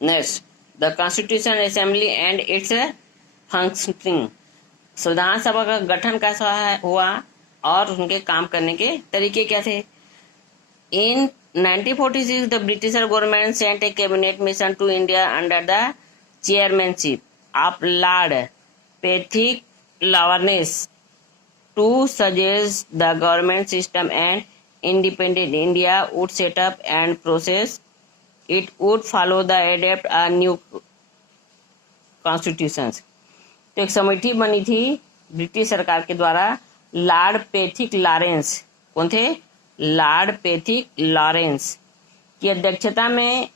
Next, the constitution assembly and it's functioning. संविधान सभा का गठन कैसा हुआ और उनके काम करने के तरीके क्या थे। In 1946, the British government sent a cabinet mission to India under the chairmanship of Lord Patrick Lawrence to suggest the government system and independent India would set up and process. It would follow the adapt a new constitutions. तो एक समिति बनी थी British सरकार के द्वारा। Lord Pethick Lawrence, कौन थे? लॉर्ड पैथिक लॉरेंस की अध्यक्षता में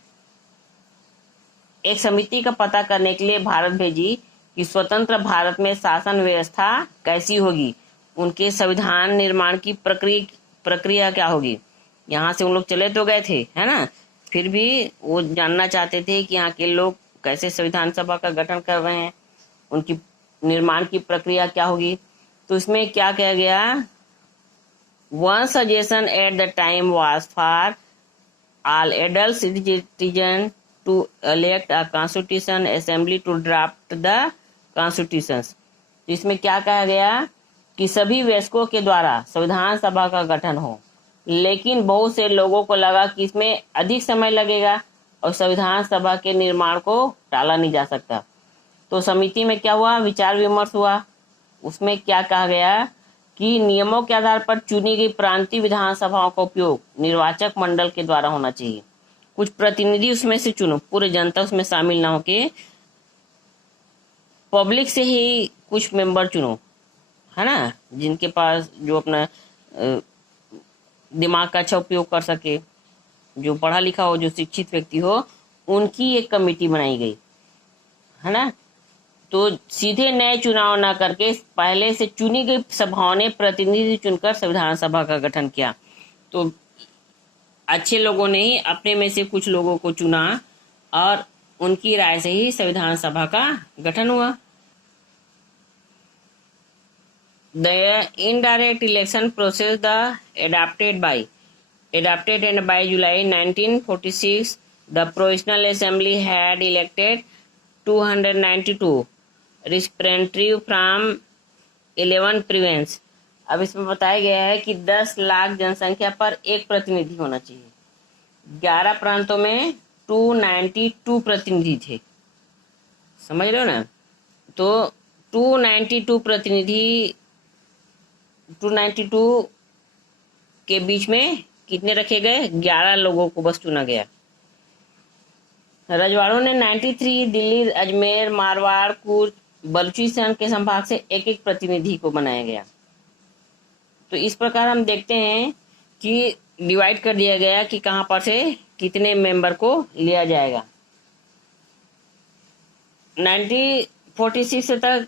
एक समिति का पता करने के लिए भारत भेजी कि स्वतंत्र भारत में शासन व्यवस्था कैसी होगी, उनके संविधान निर्माण की प्रक्रिया क्या होगी। यहाँ से उन लोग चले तो गए थे, है ना, फिर भी वो जानना चाहते थे कि यहाँ के लोग कैसे संविधान सभा का गठन कर रहे हैं, उनकी निर्माण की प्रक्रिया क्या होगी। तो इसमें क्या किया गया, one suggestion at the time was for all adult citizen to elect a constitution assembly to draft the constitutions। तो इसमें क्या कहा गया कि सभी वयस्कों के द्वारा संविधान सभा का गठन हो, लेकिन बहुत से लोगों को लगा कि इसमें अधिक समय लगेगा और संविधान सभा के निर्माण को टाला नहीं जा सकता। तो समिति में क्या हुआ, विचार विमर्श हुआ। उसमें क्या कहा गया कि नियमों के आधार पर चुनी गई प्रांतीय विधानसभाओं का उपयोग निर्वाचक मंडल के द्वारा होना चाहिए। कुछ प्रतिनिधि उसमें से चुनो, पूरे जनता उसमें शामिल ना होके पब्लिक से ही कुछ मेंबर चुनो, है ना, जिनके पास जो अपना दिमाग का अच्छा उपयोग कर सके, जो पढ़ा लिखा हो, जो शिक्षित व्यक्ति हो, उनकी एक कमेटी बनाई गई, है ना। तो सीधे नए चुनाव ना करके पहले से चुनी गई सभाओं ने प्रतिनिधि चुनकर संविधान सभा का गठन किया। तो अच्छे लोगों ने ही अपने में से कुछ लोगों को चुना और उनकी राय से ही संविधान सभा का गठन हुआ। The indirect election process adopted and by July 1946 the Provisional Assembly had elected 292 representatives from 11 provinces। अब इसमें बताया गया है कि 10 लाख जनसंख्या पर एक प्रतिनिधि होना चाहिए। 11 प्रांतों में 292 प्रतिनिधि थे, समझ रहे हो ना। तो 292 के बीच में कितने रखे गए, 11 लोगों को बस चुना गया। रजवाड़ों ने 93, दिल्ली, अजमेर, मारवाड़, कूच, बलूचिस्तान के संभाग से एक एक प्रतिनिधि को बनाया गया। तो इस प्रकार हम देखते हैं कि डिवाइड कर दिया गया कि कहां पर से कितने मेंबर को लिया जाएगा। 1946 तक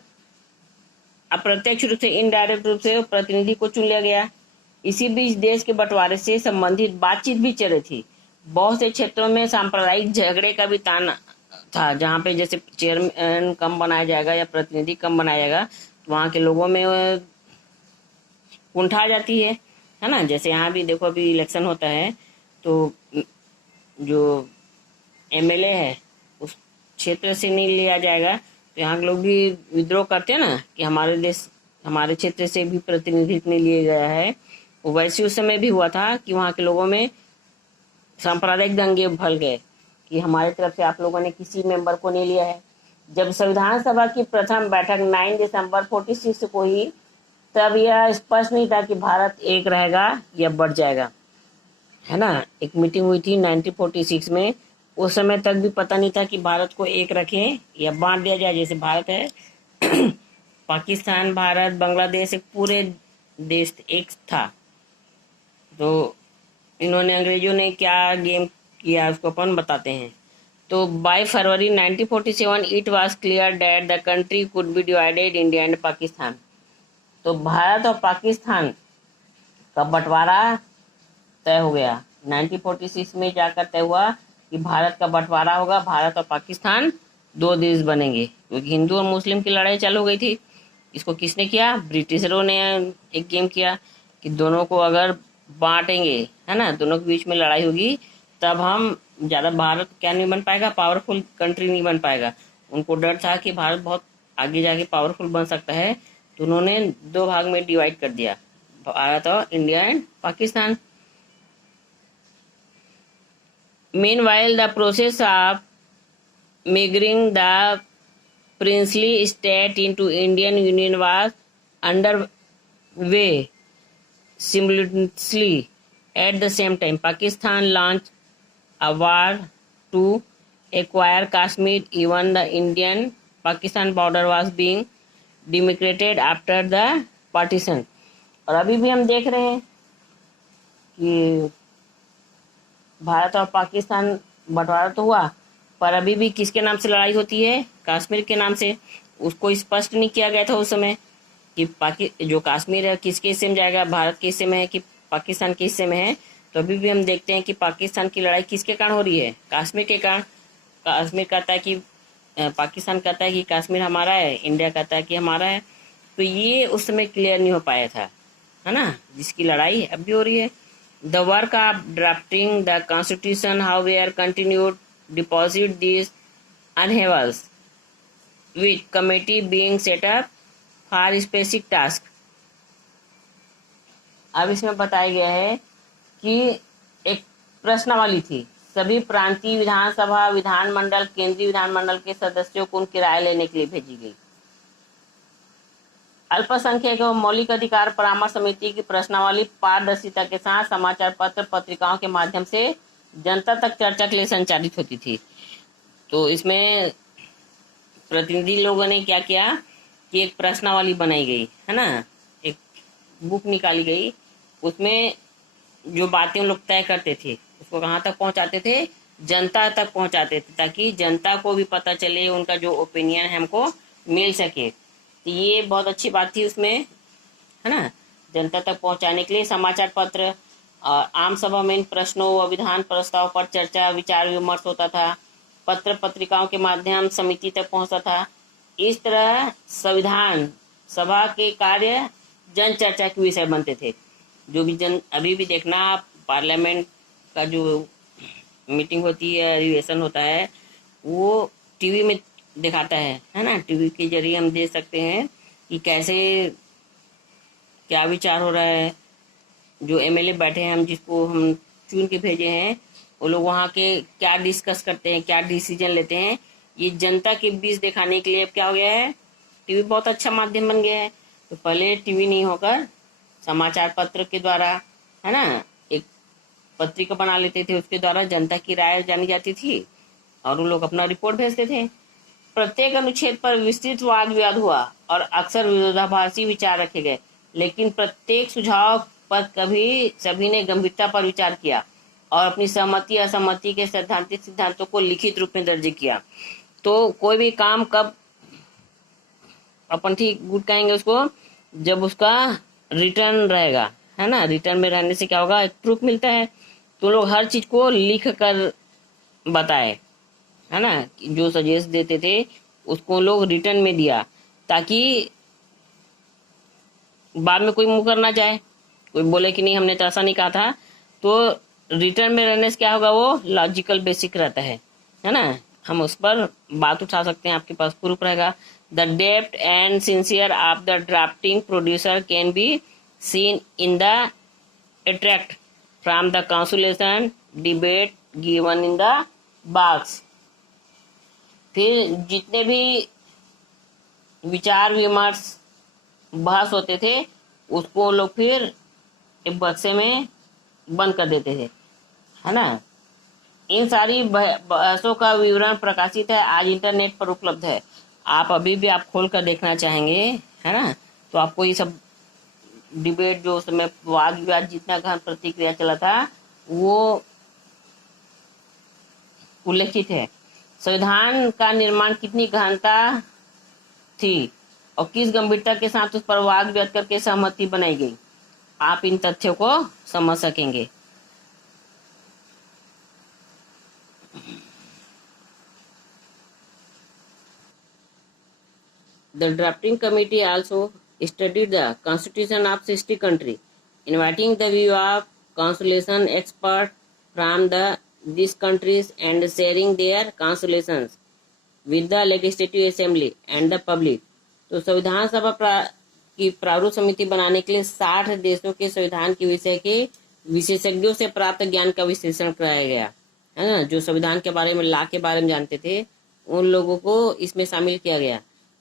अप्रत्यक्ष रूप से, इनडायरेक्ट रूप से प्रतिनिधि को चुन लिया गया। इसी बीच देश के बंटवारे से संबंधित बातचीत भी चल रही थी। बहुत से क्षेत्रों में सांप्रदायिक झगड़े का भी तान था, जहां पे जैसे चेयरमैन कम बनाया जाएगा या प्रतिनिधि कम बनाया जाएगा, तो वहां के लोगों में कुंठा जाती है ना। जैसे यहाँ भी देखो, अभी इलेक्शन होता है तो जो एमएलए है उस क्षेत्र से नहीं लिया जाएगा, तो यहाँ के लोग भी विद्रोह करते हैं ना कि हमारे क्षेत्र से भी प्रतिनिधित्व नहीं लिया गया है। वैसे उस समय भी हुआ था कि वहाँ के लोगों में सांप्रदायिक दंगे भल गए कि हमारे तरफ से आप लोगों ने किसी मेंबर को नहीं लिया है। जब संविधान सभा की प्रथम बैठक 9 दिसंबर 46 को ही, तब यह स्पष्ट नहीं था कि भारत एक रहेगा या बढ़ जाएगा, है ना। एक मीटिंग हुई थी 1946 में, उस समय तक भी पता नहीं था कि भारत को एक रखें या बांट दिया जाए। जैसे भारत है पाकिस्तान, भारत, बांग्लादेश, एक पूरे देश एक था। तो इन्होंने, अंग्रेजों ने क्या गेम किया उसको अपन बताते हैं। तो by February 1947 it was clear that the country could be divided India and Pakistan. तो भारत और पाकिस्तान का बंटवारा तय हो गया। 1946 में जाकर तय हुआ कि भारत का बंटवारा होगा, भारत और पाकिस्तान 2 देश बनेंगे, क्योंकि हिंदू और मुस्लिम की लड़ाई चालू हो गई थी। इसको किसने किया, ब्रिटिशरों ने एक गेम किया कि दोनों को अगर बांटेंगे, है ना, दोनों के बीच में लड़ाई होगी तब हम ज़्यादा भारत क्या नहीं बन पाएगा, पावरफुल कंट्री नहीं बन पाएगा। उनको डर था कि भारत बहुत आगे जाके पावरफुल बन सकता है, तो उन्होंने दो भाग में डिवाइड कर दिया, भारत और India and Pakistan. Meanwhile, the process of migrating the princely state into Indian Union was underway simultaneously. At the same time, Pakistan launched a war to acquire Kashmir. Even the Indian-Pakistan border was being demarcated after the partition. और अभी भी हम देख रहे हैं कि भारत और पाकिस्तान बंटवारा तो हुआ, पर अभी भी किसके नाम से लड़ाई होती है, कश्मीर के नाम से। उसको स्पष्ट नहीं किया गया था उस समय कि जो कश्मीर है किसके हिस्से में जाएगा, भारत के हिस्से में है कि पाकिस्तान के हिस्से में है। तो अभी भी हम देखते हैं कि पाकिस्तान की लड़ाई किसके कारण हो रही है, कश्मीर के कारण। कश्मीर कहता है कि पाकिस्तान कहता है कि कश्मीर हमारा है, इंडिया कहता है कि हमारा है। तो ये उस समय क्लियर नहीं हो पाया था, है ना, जिसकी लड़ाई अब भी हो रही है। The work of drafting the constitution, however, continued deposit these upheavals, with committee being set up for specific task. अब इसमें बताया गया है कि एक प्रश्नावली थी, सभी प्रांतीय विधानसभा, विधानमंडल, केंद्रीय विधानमंडल के सदस्यों को उनकी राय लेने के लिए भेजी गई। अल्पसंख्यक एवं मौलिक अधिकार परामर्श समिति की प्रश्नावली पारदर्शिता के साथ समाचार पत्र, पत्रिकाओं के माध्यम से जनता तक चर्चा के लिए संचालित होती थी। तो इसमें प्रतिनिधि लोगों ने क्या किया कि एक प्रश्नावली बनाई गई, है ना, एक बुक निकाली गई, उसमें जो बातें लोग तय करते थे उसको कहाँ तक पहुंचाते थे, जनता तक पहुंचाते थे, ताकि जनता को भी पता चले, उनका जो ओपिनियन है हमको मिल सके। तो ये बहुत अच्छी बात थी उसमें, है ना, जनता तक पहुंचाने के लिए समाचार पत्र और आम सभा में इन प्रश्नों व विधान प्रस्ताव पर चर्चा विचार विमर्श होता था। पत्र पत्रिकाओं के माध्यम समिति तक पहुंचता था। इस तरह संविधान सभा के कार्य जन चर्चा के विषय बनते थे। जो भी अभी भी देखना, पार्लियामेंट का जो मीटिंग होती है, अधिवेशन होता है, वो टीवी में दिखाता है ना, टीवी के जरिए हम देख सकते हैं कि कैसे क्या विचार हो रहा है। जो एमएलए बैठे हैं, हम जिसको हम चुन के भेजे हैं, वो लोग वहाँ के क्या डिस्कस करते हैं, क्या डिसीजन लेते हैं, ये जनता के बीच दिखाने के लिए अब क्या हो गया है, टीवी बहुत अच्छा माध्यम बन गया है। तो पहले टीवी नहीं होकर समाचार पत्र के द्वारा, है ना, एक पत्रिका बना लेते थे, उसके द्वारा जनता की राय जानी जाती थी और वो लोग अपना रिपोर्ट भेजते थे। प्रत्येक अनुच्छेद पर विस्तृत वाद विवाद हुआ और अक्सर विरोधाभासी विचार रखे गए, लेकिन प्रत्येक सुझाव पर कभी सभी ने गंभीरता पर विचार किया और अपनी सहमति असहमति के सैद्धांतिक सिद्धांतों को लिखित रूप में दर्ज किया। तो कोई भी काम कब अपन ठीक गुड कहेंगे उसको, जब उसका रिटर्न रहेगा, है ना, रिटर्न में रहने से क्या होगा, प्रूफ मिलता है। तो लोग हर चीज को लिख कर बताए, है ना, जो सजेस्ट देते थे उसको लोग रिटर्न में दिया, ताकि बाद में कोई मुकर ना जाए, कोई बोले कि नहीं हमने तो ऐसा नहीं कहा था। तो रिटर्न में रहने से क्या होगा, वो लॉजिकल बेसिक रहता है ना, हम उस पर बात उठा सकते हैं, आपके पास प्रूफ रहेगा। The depth and sincere of the drafting producer can be seen in the extract from the consultation debate given in the box. फिर जितने भी विचार विमर्श बहस होते थे उसको लोग फिर एक बक्से में बंद कर देते थे, है ना। इन सारी बहसों का विवरण प्रकाशित है, आज इंटरनेट पर उपलब्ध है। आप अभी भी आप खोल कर देखना चाहेंगे, है ना, तो आपको ये सब डिबेट, जो समय वाद विवाद जितना गहन प्रतिक्रिया चला था, वो उल्लेखित है। संविधान का निर्माण कितनी गहनता थी और किस गंभीरता के साथ उस पर वाद विवाद करके सहमति बनाई गई, आप इन तथ्यों को समझ सकेंगे। The drafting committee also studied the constitution of 60 countries, inviting the view of consultation experts from the these countries and sharing their consultations with the legislative assembly and the public। तो संविधान सभा की प्रारूप समिति बनाने के लिए 60 देशों के संविधान के विषय के विशेषज्ञों से प्राप्त ज्ञान का विश्लेषण कराया गया है ना। जो संविधान के बारे में, लॉ के बारे में जानते थे, उन लोगों को इसमें शामिल किया गया।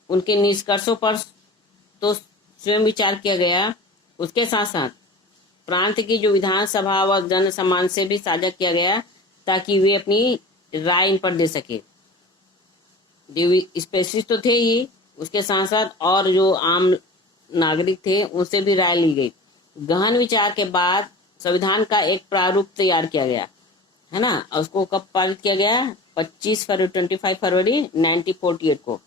उनके निष्कर्षों पर तो स्वयं विचार किया गया, उसके साथ साथ प्रांत की जो विधानसभा व जन सम्मान से भी साझा किया गया ताकि वे अपनी राय इन पर दे सके। स्पेशलिस्ट तो थे ही, उसके साथ साथ और जो आम नागरिक थे उनसे भी राय ली गई। गहन विचार के बाद संविधान का एक प्रारूप तैयार किया गया है ना। उसको कब पारित किया गया? 25 फरवरी 1948 को।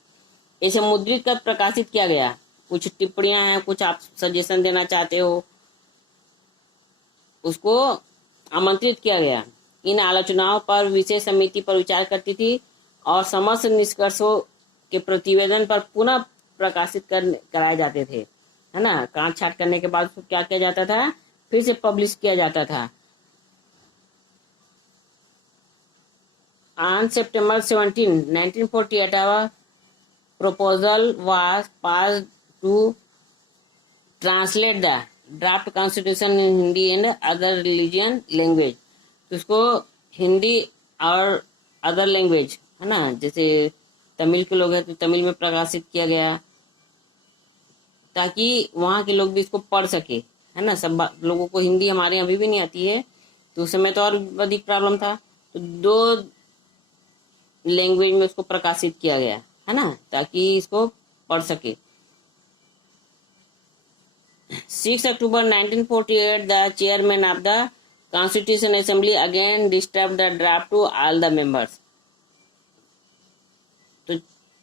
इसे मुद्रित कर प्रकाशित किया गया। कुछ टिप्पणियां हैं, कुछ आप सजेशन देना चाहते हो, उसको आमंत्रित किया गया। इन आलोचनाओं पर विशेष समिति पर विचार करती थी और समस्त निष्कर्षों के प्रतिवेदन पर पुनः प्रकाशित कराए जाते थे, है ना। काट छाट करने के बाद उसको क्या किया जाता था? फिर से पब्लिश किया जाता था। On September 17, 1948, our proposal was passed to translate the draft constitution in Hindi and other religion language। तो उसको हिंदी और अदर लैंग्वेज, है ना, जैसे तमिल के लोग हैं तो तमिल में प्रकाशित किया गया ताकि वहाँ के लोग भी इसको पढ़ सके, है ना। सब लोगों को हिंदी हमारे अभी भी नहीं आती है, तो उस समय तो और अधिक प्रॉब्लम था। तो 2 लैंग्वेज में उसको प्रकाशित किया गया, है ना, ताकि इसको पढ़ सके। 6 अक्टूबर 1948, the chairman of the Constitution Assembly again distributed the draft to all the members। तो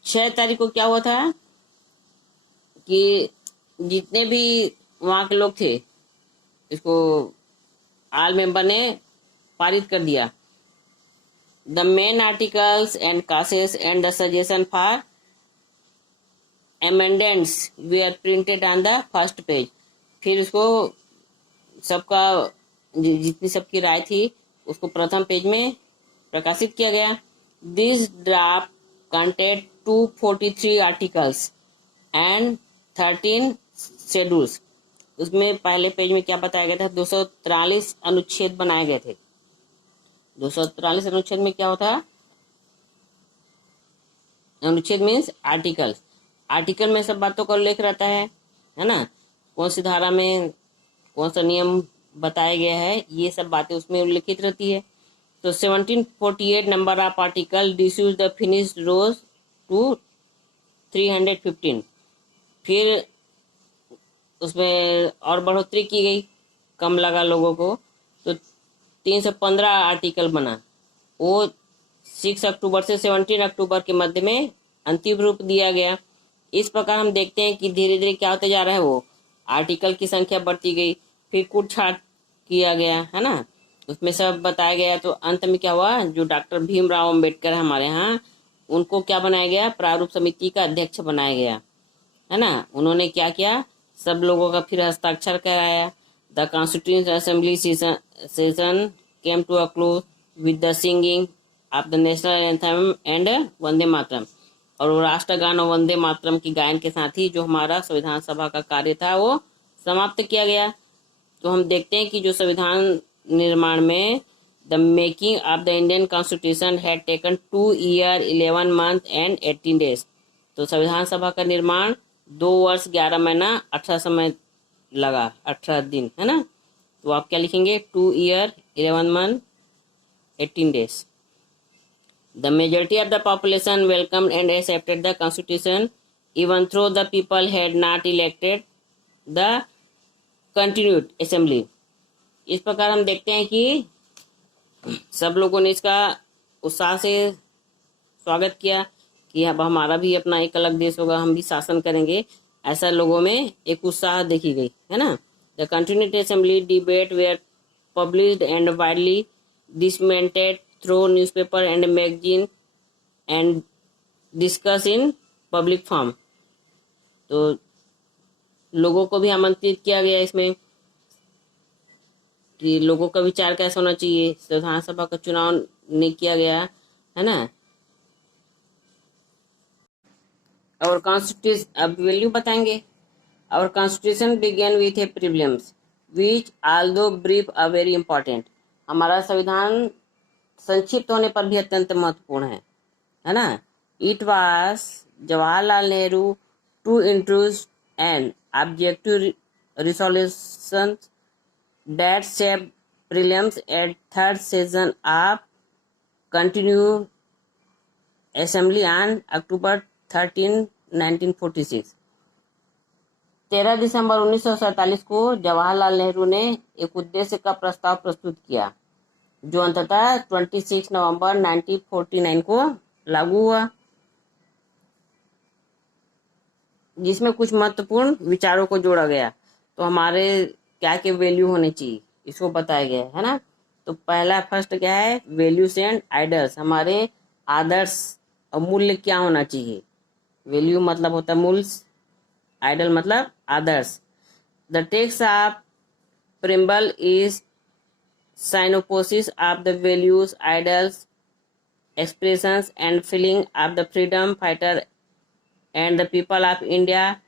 6 तारीख को क्या हुआ था कि जितने भी वहाँ के लोग थे, इसको ऑल मेंबर ने पारित कर दिया। The main articles and causes and the suggestion for amendments were printed on the first page। फिर उसको सबका जितनी सबकी राय थी उसको प्रथम पेज में प्रकाशित किया गया। This draft content 243 articles and 13 schedules. उसमें पहले पेज में क्या बताया गया था? 243 अनुच्छेद बनाए गए थे। 243 अनुच्छेद में क्या होता है? अनुच्छेद मीन्स आर्टिकल। आर्टिकल में सब बातों का उल्लेख रहता है ना। कौन सी धारा में कौन सा नियम बताया गया है, ये सब बातें उसमें उल्लिखित रहती है। तो 1748 number of article disuse the finished rose to 315। फिर उसमें और बढ़ोतरी की गई, कम लगा लोगों को, तो 315 आर्टिकल बना। वो 6 अक्टूबर से 17 अक्टूबर के मध्य में अंतिम रूप दिया गया। इस प्रकार हम देखते हैं कि धीरे धीरे क्या होते जा रहा है, वो आर्टिकल की संख्या बढ़ती गई, फिर कूट छाट किया गया, है ना। उसमें सब बताया गया। तो अंत में क्या हुआ? जो डॉक्टर भीमराव अंबेडकर है हमारे यहाँ, उनको क्या बनाया गया? प्रारूप समिति का अध्यक्ष बनाया गया, है ना। उन्होंने क्या किया? सब लोगों का फिर हस्ताक्षर कराया। The constitution assembly session came to a close with the singing of the national anthem and Vande Mataram. और राष्ट्रगान और वंदे मातरम की गायन के साथ ही जो हमारा संविधान सभा का कार्य था वो समाप्त किया गया। तो हम देखते हैं कि जो संविधान निर्माण में the making of the Indian constitution had taken 2 years 11 months and 18 days। तो संविधान सभा का निर्माण 2 वर्ष 11 महीना 18 समय लगा, 18 दिन, है ना। तो आप क्या लिखेंगे? 2 years 11 months 18 days। The majority of the population welcomed and accepted the constitution even though the people had not elected the continued assembly। इस प्रकार हम देखते हैं कि सब लोगों ने इसका उत्साह से स्वागत किया कि अब हमारा भी अपना एक अलग देश होगा, हम भी शासन करेंगे। ऐसा लोगों में एक उत्साह देखी गई, है ना। The continued assembly debate were published and widely disseminated through newspaper and magazine and discuss in public form. तो लोगों को भी आमंत्रित किया गया इसमें, कि लोगों का विचार कैसा होना चाहिए, संविधान सभा का चुनाव नहीं किया गया है ना। और कॉन्स्टिट्यूशन अब वैल्यू बताएंगे। और constitution begin with a prelims which although brief are very important. हमारा संविधान संक्षिप्त होने पर भी अत्यंत महत्वपूर्ण है ना। It was Jawaharlal Nehru to introduce an objective resolution that shaped prelims at third session of continued assembly on October 13, 1946। 13 दिसंबर 1947 को जवाहरलाल नेहरू ने एक उद्देश्य का प्रस्ताव प्रस्तुत किया जो अंततः 26 नवंबर 1949 को लागू हुआ, जिसमें कुछ महत्वपूर्ण विचारों को जोड़ा गया। तो हमारे क्या क्या वैल्यू होने चाहिए इसको बताया गया है ना। तो पहला फर्स्ट क्या है, वैल्यूज एंड आइडल्स, हमारे आदर्श और मूल्य क्या होना चाहिए। वैल्यू मतलब होता है मूल्य, आइडल मतलब आदर्श। The text of preamble is synopsis of the values, ideals, expressions and feeling of the freedom fighter and the people of India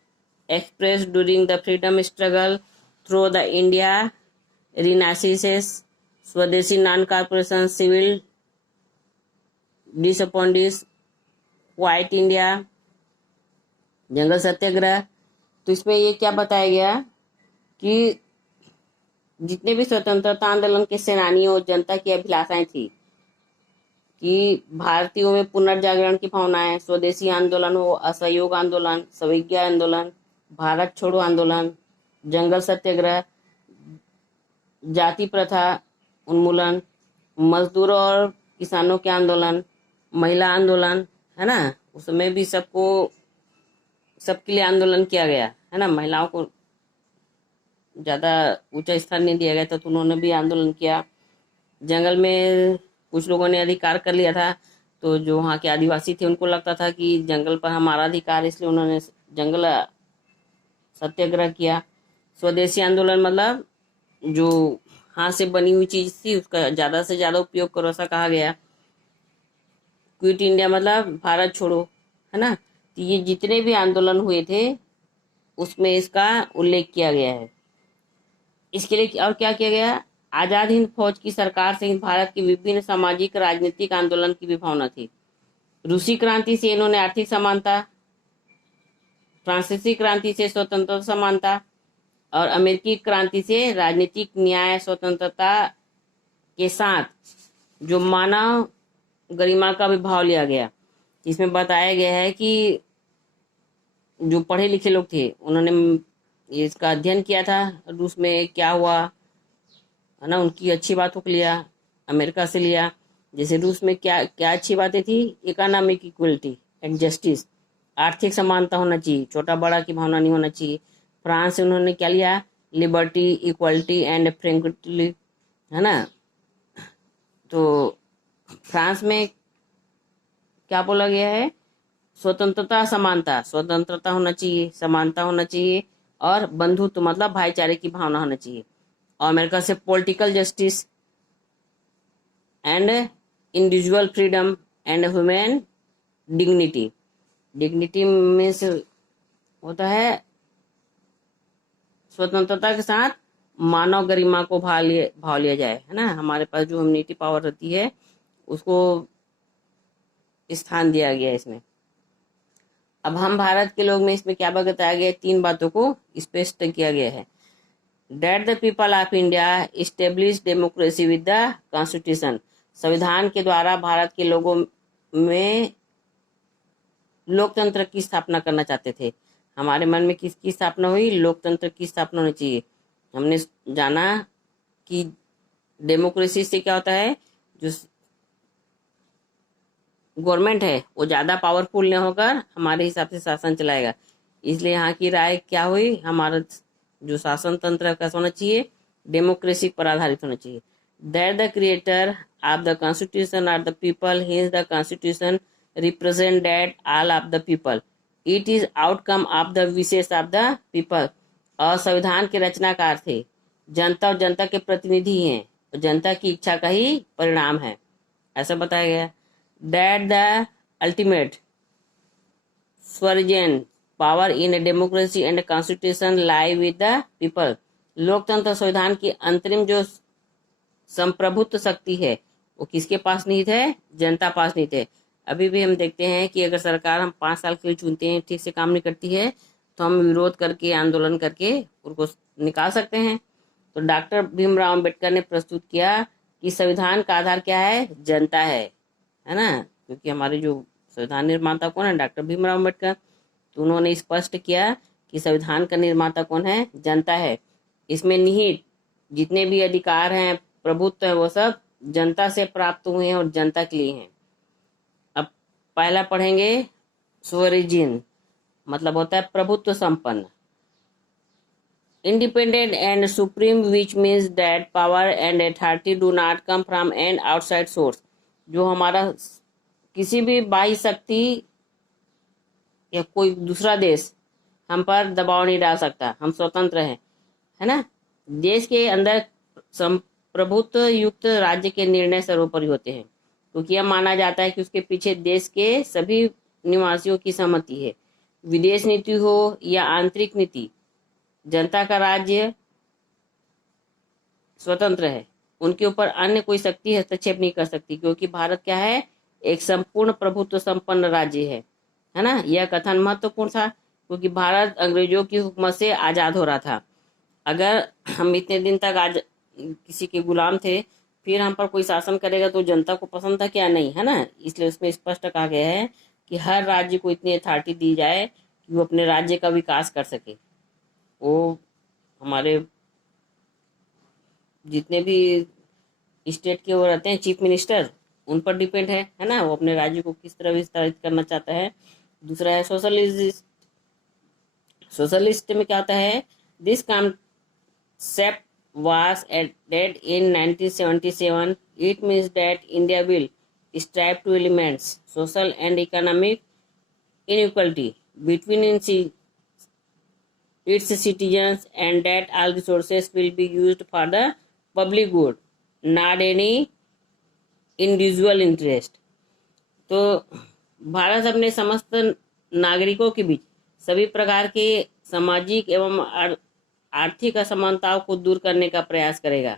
expressed during the freedom struggle through the India Renaissance, Swadeshi non-corporation, civil disobedience, White India, जंगल सत्याग्रह। तो इसमें ये क्या बताया गया कि जितने भी स्वतंत्रता आंदोलन के सेनानियों और जनता की अभिलाषाएं थी कि भारतीयों में पुनर्जागरण की भावनाएं, स्वदेशी आंदोलन हो, असहयोग आंदोलन, सविज्ञा आंदोलन, भारत छोड़ो आंदोलन, जंगल सत्याग्रह, जाति प्रथा उन्मूलन, मजदूरों और किसानों के आंदोलन, महिला आंदोलन है ना, उसमें भी सबके लिए आंदोलन किया गया है ना। महिलाओं को ज़्यादा ऊंचा स्थान नहीं दिया गया था तो उन्होंने भी आंदोलन किया। जंगल में कुछ लोगों ने अधिकार कर लिया था, तो जो वहाँ के आदिवासी थे उनको लगता था कि जंगल पर हमारा अधिकार, इसलिए उन्होंने जंगल सत्याग्रह किया। स्वदेशी आंदोलन मतलब जो हाथ से बनी हुई चीज थी उसका ज़्यादा से ज़्यादा उपयोग करो, ऐसा कहा गया। क्विट इंडिया मतलब भारत छोड़ो है ना। तो ये जितने भी आंदोलन हुए थे उसमें इसका उल्लेख किया गया है। इसके लिए और क्या किया गया, आजाद हिंद फौज की सरकार से भारत के विभिन्न सामाजिक राजनीतिक आंदोलन की भी भावना थी। रूसी क्रांति से इन्होंने आर्थिक समानता, फ्रांसीसी क्रांति से स्वतंत्रता समानता और अमेरिकी क्रांति से राजनीतिक न्याय स्वतंत्रता के साथ जो मानव गरिमा का भी भाव लिया गया। इसमें बताया गया है कि जो पढ़े लिखे लोग थे उन्होंने इसका अध्ययन किया था, रूस में क्या हुआ है ना, उनकी अच्छी बातों को लिया, अमेरिका से लिया। जैसे रूस में क्या क्या अच्छी बातें थी, इकोनॉमिक इक्वलिटी एंड जस्टिस, आर्थिक समानता होना चाहिए, छोटा बड़ा की भावना नहीं होना चाहिए। फ्रांस से उन्होंने क्या लिया, लिबर्टी, इक्वलिटी एंड फ्रेंकली है ना। तो फ्रांस में क्या बोला गया है, स्वतंत्रता समानता, स्वतंत्रता होना चाहिए, समानता होना चाहिए और बंधुत्व मतलब भाईचारे की भावना होना चाहिए। और अमेरिका से political justice and individual freedom and human dignity. Dignity में से होता है स्वतंत्रता के साथ मानव गरिमा को भाव लिया जाए है ना। हमारे पास जो ह्यूमनिटी पावर रहती है उसको स्थान दिया गया इसमें। अब हम भारत के लोग में इसमें क्या बताया गया, 3 बातों को स्पष्ट किया गया है। That the people of India established democracy with the Constitution। संविधान के द्वारा भारत के लोगों में लोकतंत्र की स्थापना करना चाहते थे। हमारे मन में किसकी स्थापना हुई, लोकतंत्र की स्थापना होनी चाहिए। हमने जाना कि डेमोक्रेसी से क्या होता है, जो गवर्नमेंट है वो ज़्यादा पावरफुल न होकर हमारे हिसाब से शासन चलाएगा। इसलिए यहाँ की राय क्या हुई, हमारा जो शासन तंत्र है कैसा होना चाहिए, डेमोक्रेसी पर आधारित होना चाहिए। That the creator of the constitution are the people, hence the constitution represent that all of the people, it is outcome of the wishes of the people. और संविधान के रचनाकार थे जनता और जनता के प्रतिनिधि हैं और जनता की इच्छा का ही परिणाम है, ऐसा बताया गया। That the ultimate sovereign power in a democracy and constitution lie with the people. लोकतंत्र संविधान की अंतरिम जो संप्रभुत्व शक्ति है वो किसके पास नहीं थे? जनता पास नहीं थे। अभी भी हम देखते हैं कि अगर सरकार हम 5 साल के लिए चुनते हैं, ठीक से काम नहीं करती है, तो हम विरोध करके आंदोलन करके उनको निकाल सकते हैं। तो डॉक्टर भीमराव अंबेडकर ने प्रस्तुत किया कि संविधान का आधार क्या है? जनता है ना, क्योंकि हमारे जो संविधान निर्माता कौन है? डॉक्टर भीमराव अंबेडकर। तो उन्होंने स्पष्ट किया कि संविधान का निर्माता कौन है? जनता है। इसमें निहित जितने भी अधिकार हैं, प्रभुत्व है, वो सब जनता से प्राप्त हुए हैं और जनता के लिए हैं। अब पहला पढ़ेंगे, सोवरेजिन मतलब होता है प्रभुत्व संपन्न। Independent and supreme which means that power and authority do not come from and outside source. जो हमारा किसी भी बाह्य शक्ति या कोई दूसरा देश हम पर दबाव नहीं डाल सकता, हम स्वतंत्र हैं, है ना। देश के अंदर प्रभुत्व युक्त राज्य के निर्णय सर्वोपरि होते हैं, क्योंकि यह माना जाता है कि उसके पीछे देश के सभी निवासियों की सहमति है। विदेश नीति हो या आंतरिक नीति, जनता का राज्य स्वतंत्र है, उनके ऊपर अन्य कोई शक्ति हस्तक्षेप नहीं कर सकती, क्योंकि भारत क्या है? एक संपूर्ण प्रभुत्व संपन्न राज्य है ना। यह कथन महत्वपूर्ण था क्योंकि भारत अंग्रेजों की हुकूमत से आजाद हो रहा था। अगर हम इतने दिन तक किसी के गुलाम थे, फिर हम पर कोई शासन करेगा तो जनता को पसंद था क्या? नहीं, है ना। इसलिए उसमें स्पष्ट कहा गया है कि हर राज्य को इतनी अथॉरिटी दी जाए कि वो अपने राज्य का विकास कर सके। वो हमारे जितने भी स्टेट के वो रहते हैं चीफ मिनिस्टर, उन पर डिपेंड है ना, वो अपने राज्य को किस तरह विस्तारित करना चाहता है। दूसरा है सोशलिस्ट। सोशलिस्ट में क्या होता है? This concept was added in 1977. It means that India will strive to eliminate social and economic inequality between its citizens, and that all resources will be used for the public good, not any individual interest. तो भारत अपने समस्त नागरिकों के बीच सभी प्रकार के सामाजिक एवं आर्थिक असमानताओं को दूर करने का प्रयास करेगा,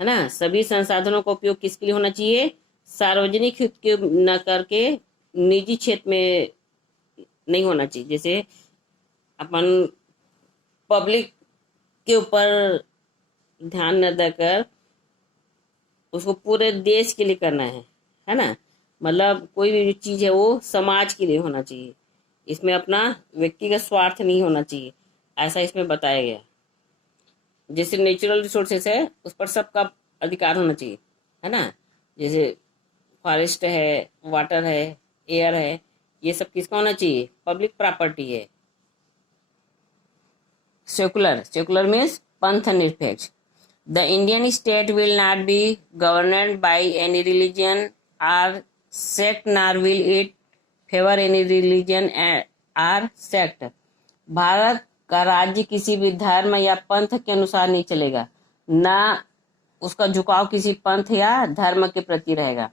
है ना। सभी संसाधनों का उपयोग किसके लिए होना चाहिए? सार्वजनिक हित के न करके निजी क्षेत्र में नहीं होना चाहिए। जैसे अपन पब्लिक के ऊपर ध्यान न देकर उसको पूरे देश के लिए करना है ना। मतलब कोई भी चीज है वो समाज के लिए होना चाहिए, इसमें अपना व्यक्तिगत स्वार्थ नहीं होना चाहिए, ऐसा इसमें बताया गया। जैसे नेचुरल रिसोर्सेस है उस पर सबका अधिकार होना चाहिए, है ना। जैसे फॉरेस्ट है, वाटर है, एयर है, ये सब किसका होना चाहिए? पब्लिक प्रॉपर्टी है। सेकुलर मीन्स पंथ निरपेक्ष। The Indian state will not be governed by any religion or sect, nor will it favour any religion or sect. Bharat का राज्य किसी भी धर्म या पंथ के अनुसार नहीं चलेगा, ना उसका झुकाव किसी पंथ या धर्म के प्रति रहेगा,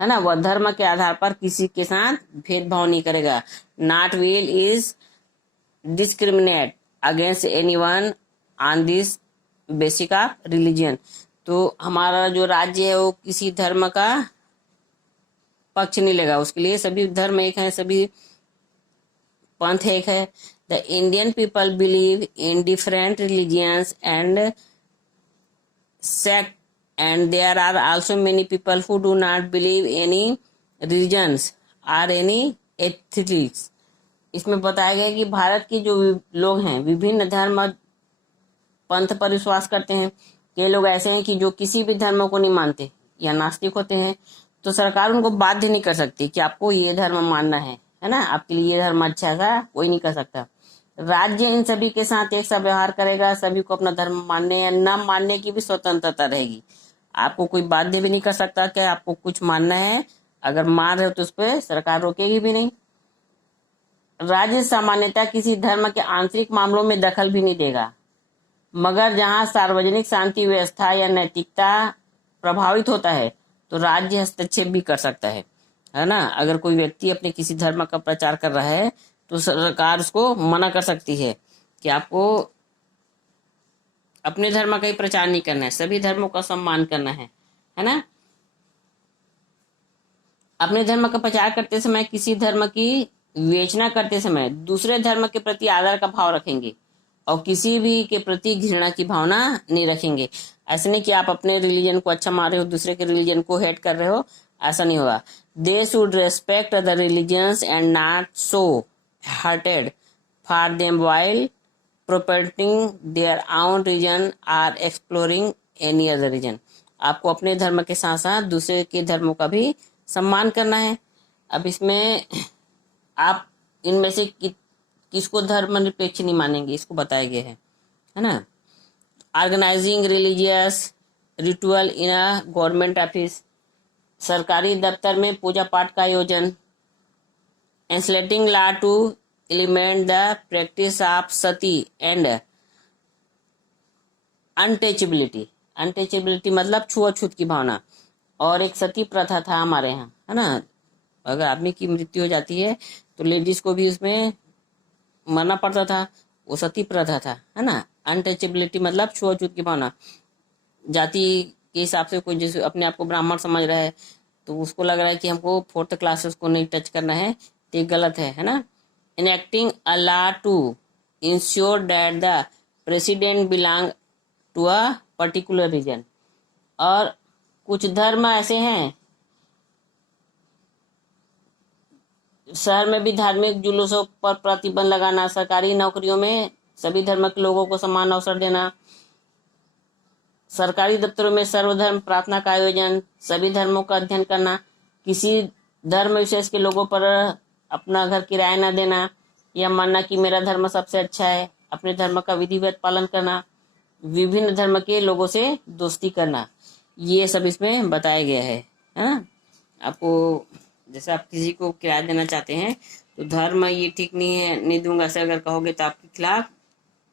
है ना। वह धर्म के आधार पर किसी के साथ भेदभाव नहीं करेगा। Not will is discriminate against anyone on this basic of religion. तो हमारा जो राज्य है वो किसी धर्म का पक्ष नहीं लेगा, उसके लिए सभी धर्म एक है, सभी पंथ एक है। The Indian people believe in different religions and sect, and there are also many people who do not believe any religions or any ethics. इसमें बताया गया कि भारत के जो लोग हैं विभिन्न धर्म पंथ पर विश्वास करते हैं। कई लोग ऐसे हैं कि जो किसी भी धर्म को नहीं मानते या नास्तिक होते हैं, तो सरकार उनको बाध्य नहीं कर सकती कि आपको ये धर्म मानना है ना, आपके लिए ये धर्म अच्छा था, कोई नहीं कर सकता। राज्य इन सभी के साथ एक सा व्यवहार करेगा, सभी को अपना धर्म मानने या न मानने की भी स्वतंत्रता रहेगी। आपको कोई बाध्य भी नहीं कर सकता कि आपको कुछ मानना है, अगर मान रहे हो तो उस पर सरकार रोकेगी भी नहीं। राज्य सामान्यतः किसी धर्म के आंतरिक मामलों में दखल भी नहीं देगा, मगर जहां सार्वजनिक शांति व्यवस्था या नैतिकता प्रभावित होता है तो राज्य हस्तक्षेप भी कर सकता है ना। अगर कोई व्यक्ति अपने किसी धर्म का प्रचार कर रहा है तो सरकार उसको मना कर सकती है कि आपको अपने धर्म का ही प्रचार नहीं करना है, सभी धर्मों का सम्मान करना है ना। अपने धर्म का प्रचार करते समय किसी धर्म की विवेचना करते समय दूसरे धर्म के प्रति आदर का भाव रखेंगे और किसी भी के प्रति घृणा की भावना नहीं रखेंगे। ऐसा नहीं कि आप अपने रिलीजन को अच्छा मान रहे हो, दूसरे के रिलीजन को हेट कर रहे हो, ऐसा नहीं होगा। They should respect other religions and not show hatred for them while propagating their own reason or exploring any other reason. आपको अपने धर्म के साथ साथ दूसरे के धर्मों का भी सम्मान करना है। अब इसमें आप इनमें से किसको धर्मनिरपेक्ष नहीं मानेंगे, इसको बताया गया है ना। Organising religious ritual in a government office, सरकारी दफ्तर में पूजा पाठ का आयोजन। Enacting law to eliminate the practice of sati and untouchability. Untouchability मतलब छुआछूत की भावना। और एक सती प्रथा था हमारे यहाँ, है ना। अगर आदमी की मृत्यु हो जाती है तो लेडीज को भी उसमें मरना पड़ता था, वो सती प्रथा था, है ना। अनटचेबिलिटी मतलब छुआछूत की भावना। जाति के हिसाब से कोई जैसे अपने आप को ब्राह्मण समझ रहा है तो उसको लग रहा है कि हमको 4th क्लासेस को नहीं टच करना है, तो ये गलत है ना। Enacting a law to ensure that the president belong to a particular reason. और कुछ धर्म ऐसे हैं, शहर में भी धार्मिक जुलूसों पर प्रतिबंध लगाना, सरकारी नौकरियों में सभी धर्म के लोगों को समान अवसर देना, सरकारी दफ्तरों में सर्वधर्म प्रार्थना का आयोजन, सभी धर्मों का अध्ययन करना, किसी धर्म विशेष के लोगों पर अपना घर किराया न देना, या मानना कि मेरा धर्म सबसे अच्छा है, अपने धर्म का विधिवत पालन करना, विभिन्न धर्म के लोगों से दोस्ती करना, ये सब इसमें बताया गया है ना। आपको जैसे आप किसी को किराया देना चाहते हैं तो धर्म ये ठीक नहीं है, नहीं दूंगा ऐसे अगर कहोगे तो आपके खिलाफ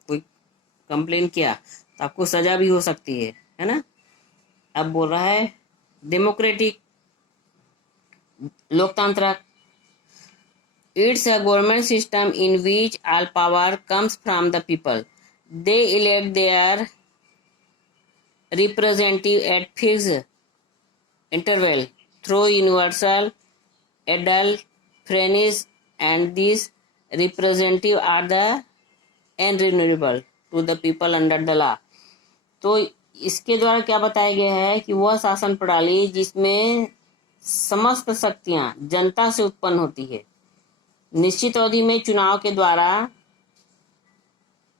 कोई कंप्लेन किया तो आपको सजा भी हो सकती है ना। अब बोल रहा है डेमोक्रेटिक लोकतंत्र, it's a government system in which all power comes from the people, they elect their representative at fixed interval through universal adult fairness, and these representative are the unrenewable to the people under the law। तो इसके द्वारा क्या बताया गया है कि वह शासन प्रणाली जिसमें समस्त शक्तियां जनता से उत्पन्न होती है, निश्चित अवधि में चुनाव के द्वारा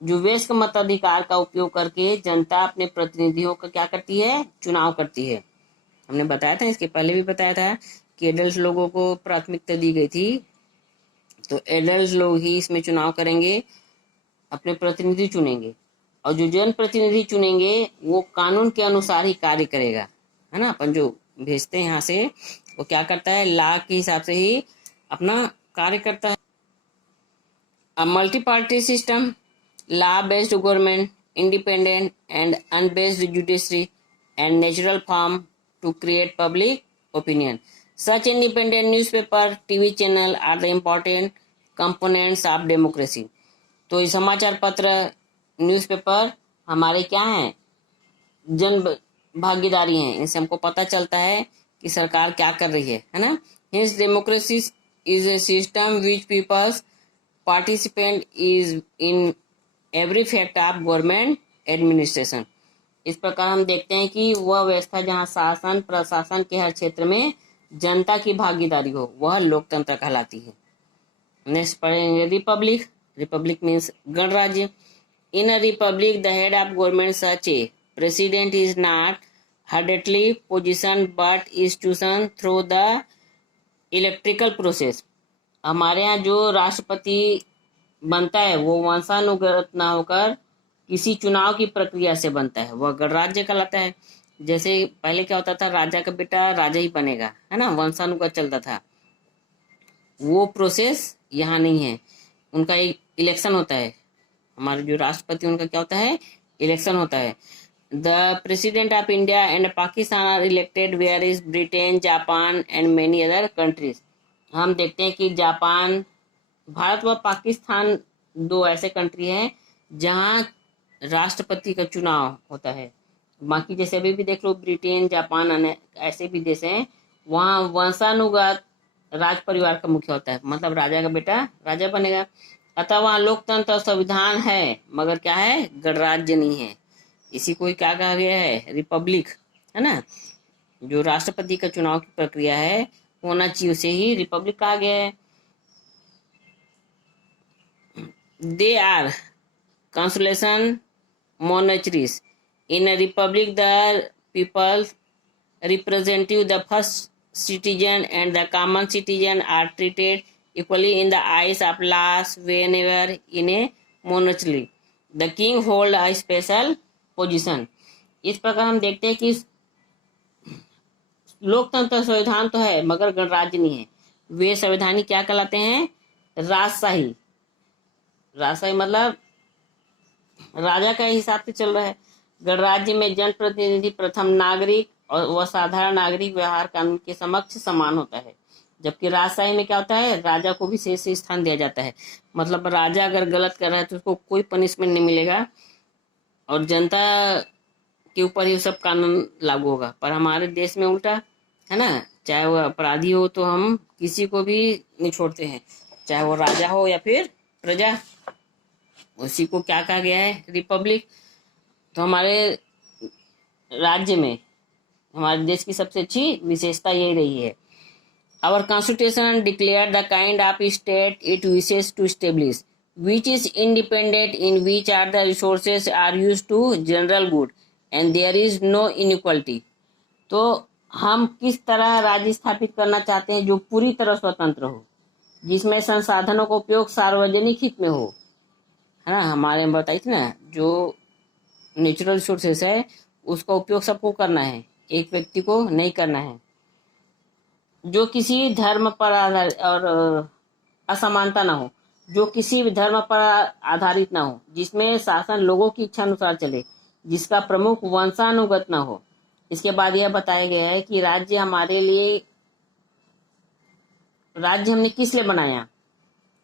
जो वयस्क मताधिकार का उपयोग करके जनता अपने प्रतिनिधियों का क्या करती है, चुनाव करती है। हमने बताया था, इसके पहले भी बताया था कि एडल्ट लोगों को प्राथमिकता दी गई थी, तो एडल्ट लोग ही इसमें चुनाव करेंगे, अपने प्रतिनिधि चुनेंगे, और जो जन प्रतिनिधि चुनेंगे वो कानून के अनुसार ही कार्य करेगा, है ना। अपन जो भेजते हैं यहाँ से वो क्या करता है, लॉ के हिसाब से ही अपना कार्य करता है। A multi party system, law-based government, independent and unbiased judiciary, and natural form to create public opinion. Such independent newspaper, TV channel are the important components of democracy। तो ये समाचार पत्र, न्यूज़पेपर हमारे क्या हैं, जन भागीदारी हैं, इनसे हमको पता चलता है कि सरकार क्या कर रही है ना। Hence democracy is a system which people's participant is in every fact of government administration. इस प्रकार हम देखते हैं कि वह व्यवस्था जहां शासन प्रशासन के हर क्षेत्र में जनता की भागीदारी हो वह लोकतंत्र कहलाती है। नेक्स्ट पढ़ेंगे रिपब्लिक। रिपब्लिक मीन्स गणराज्य। In a republic the head of government such a president is not hereditary position but is chosen through the electrical process. हमारे यहाँ जो राष्ट्रपति बनता है वो वंशानुगत न होकर किसी चुनाव की प्रक्रिया से बनता है, वह गणराज्य कहलाता है। जैसे पहले क्या होता था, राजा का बेटा राजा ही बनेगा, है ना, वंशानुगत चलता था। वो प्रोसेस यहाँ नहीं है, उनका एक इलेक्शन होता है। हमारे जो राष्ट्रपति उनका क्या होता है, इलेक्शन होता है। The president of India and Pakistan are elected where is Britain, Japan and many other countries. हम देखते हैं कि जापान, भारत व पाकिस्तान दो ऐसे कंट्री हैं जहां राष्ट्रपति का चुनाव होता है। बाकी जैसे अभी भी देख लो, ब्रिटेन, जापान अन्य ऐसे भी देश हैं, वहाँ वंशानुगत राज परिवार का मुख्य होता है, मतलब राजा का बेटा राजा बनेगा। अतः वहाँ लोकतंत्र और संविधान है, मगर क्या है, गणराज्य नहीं है। इसी को क्या कहा गया है, रिपब्लिक, है ना। जो राष्ट्रपति का चुनाव की प्रक्रिया है होना चाहिए, उसे ही रिपब्लिक कहा गया है। They are consolation monarchies. In a republic, the people representative, the first citizen and the common citizen are treated equally in the eyes of laws. Whenever in a monarchy, the king hold a special position. इस प्रकार हम देखते हैं कि लोकतंत्र संविधान तो है मगर गणराज्य नहीं है। वे संवैधानिक क्या कहलाते हैं, राजशाही। राजशाही मतलब राजा का हिसाब से चल रहा है। गणराज्य में जनप्रतिनिधि प्रथम नागरिक और वह साधारण नागरिक व्यवहार कानून के समक्ष समान होता है, जबकि राजशाही में क्या होता है, राजा को विशेष स्थान दिया जाता है। मतलब राजा अगर गलत कर रहा है तो उसको कोई पनिशमेंट नहीं मिलेगा और जनता के ऊपर ही सब कानून लागू होगा। पर हमारे देश में उल्टा है ना, चाहे वो अपराधी हो तो हम किसी को भी नहीं छोड़ते हैं, चाहे वो राजा हो या फिर प्रजा। उसी को क्या कहा गया है, रिपब्लिक। तो हमारे राज्य में, हमारे देश की सबसे अच्छी विशेषता यही रही है। Our constitution declare the kind of state it wishes to establish, which is independent, in which are the resources are used to general good and there is no inequality. तो हम किस तरह राज्य स्थापित करना चाहते हैं जो पूरी तरह स्वतंत्र हो, जिसमें संसाधनों का उपयोग सार्वजनिक हित में हो, है ना। हमारे में बताई थी ना, जो नेचुरल रिसोर्सेस है उसका उपयोग सबको करना है, एक व्यक्ति को नहीं करना है। जो किसी धर्म पर आधारित और असमानता ना हो, जो किसी भी धर्म पर आधारित ना हो, जिसमें शासन लोगों की इच्छा अनुसार चले, जिसका प्रमुख वंशानुगत ना हो। इसके बाद यह बताया गया है कि राज्य हमने किस लिए बनाया,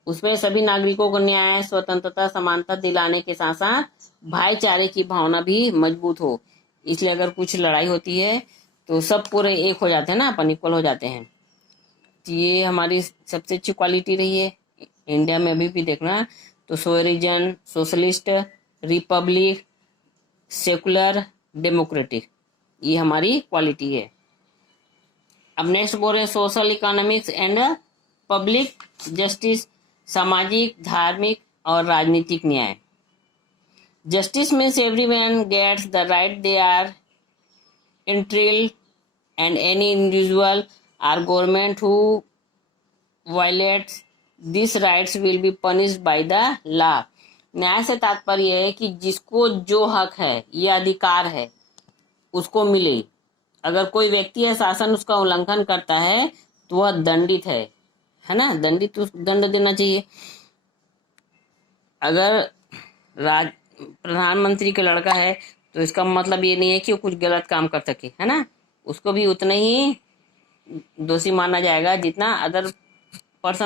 उसमें सभी नागरिकों को न्याय, स्वतंत्रता, समानता दिलाने के साथ साथ भाईचारे की भावना भी मजबूत हो। इसलिए अगर कुछ लड़ाई होती है तो सब पूरे एक हो जाते हैं ना, अपन इक्वल हो जाते हैं। तो ये हमारी सबसे अच्छी क्वालिटी रही है। इंडिया में अभी भी देखना तो sovereign, socialist, republic, secular, democratic, ये हमारी क्वालिटी है। अब नेक्स्ट बोल रहे हैं social economics and public justice, सामाजिक, धार्मिक और राजनीतिक न्याय। Justice means everyone gets the right they are entitled and any individual or government who violates these rights will be punished by the law। न्याय से तात्पर्य है कि जिसको जो हक है या अधिकार है उसको मिले। अगर कोई व्यक्ति या शासन उसका उल्लंघन करता है तो वह दंडित है ना, दंडित, दंड देना चाहिए। अगर प्रधानमंत्री का लड़का है तो इसका मतलब ये नहीं है कि वो कुछ गलत काम कर सके, है ना, उसको भी उतना ही दोषी माना जाएगा जितना अदर पर्सन